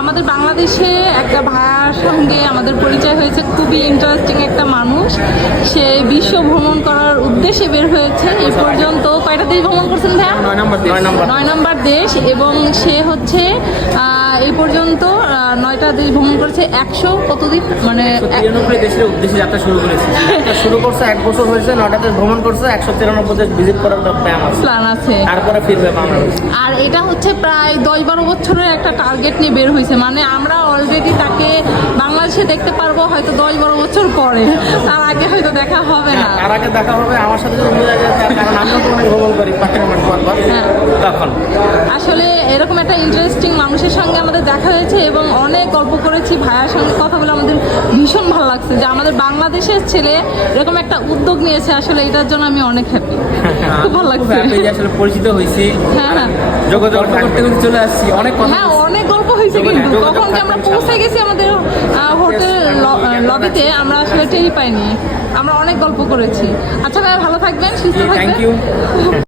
আমাদের বাংলাদেশে একটা ভাইয়ার সঙ্গে আমাদের পরিচয় হয়েছে, খুবই ইন্টারেস্টিং একটা মানুষ। সে বিশ্ব ভ্রমণ করার উদ্দেশ্যে বের হয়েছে। এই পর্যন্ত কয়টা দেশ ভ্রমণ করছেন ভাইয়া? 9 নম্বর দেশ। এবং সে হচ্ছে এই পর্যন্ত 9টা দেশ ভ্রমণ করেছে। 100 কতদিন মানে 93 দেশের উদ্দেশ্যে যাত্রা শুরু করেছে। শুরু করছে 1 বছর হয়েছে, 9টা দেশ ভ্রমণ করছে, 193 দেশ ভিজিট করার প্ল্যান আছে। তারপরে ফিরবে বাংলাদেশ। আর এটা হচ্ছে প্রায় 10-12 বছরের একটা টার্গেট নিয়ে বের হয়েছে। মানে আমরা অলরেডি তাকে বাংলাদেশে দেখতে পারবো হয়তো 10-12 বছর পরে, তার আগে হয়তো দেখা হবে না। তার আগে দেখা হবে আমার সাথে যদি মিলে যায়, কারণ আমিও তো অনেক ভ্রমণ করি তখন। আসলে এরকম একটা ইন্টারেস্টিং মানুষের সঙ্গে আমাদের দেখা হয়েছে এবং অনেক গল্প করেছি। ভাইয়ার সঙ্গে কথা বলে আমাদের ভীষণ ভালো লাগছে যে আমাদের বাংলাদেশের ছেলে এরকম একটা উদ্যোগ নিয়েছে। আসলে এটার জন্য আমি অনেক হ্যাপি, খুব ভালো লাগছে। আসলে পরিচিত হয়েছি, হ্যাঁ যোগাযোগ করতে চলে আসছি, অনেক অনেক গল্প হয়েছে। কিন্তু কখন যে আমরা পৌঁছে গেছি আমাদের হোটেল লবিতে, আমরা আসলে টেরই পাইনি। আমরা অনেক গল্প করেছি। আচ্ছা ভাই, ভালো থাকবেন, সুস্থ থাকবেন। Thank you.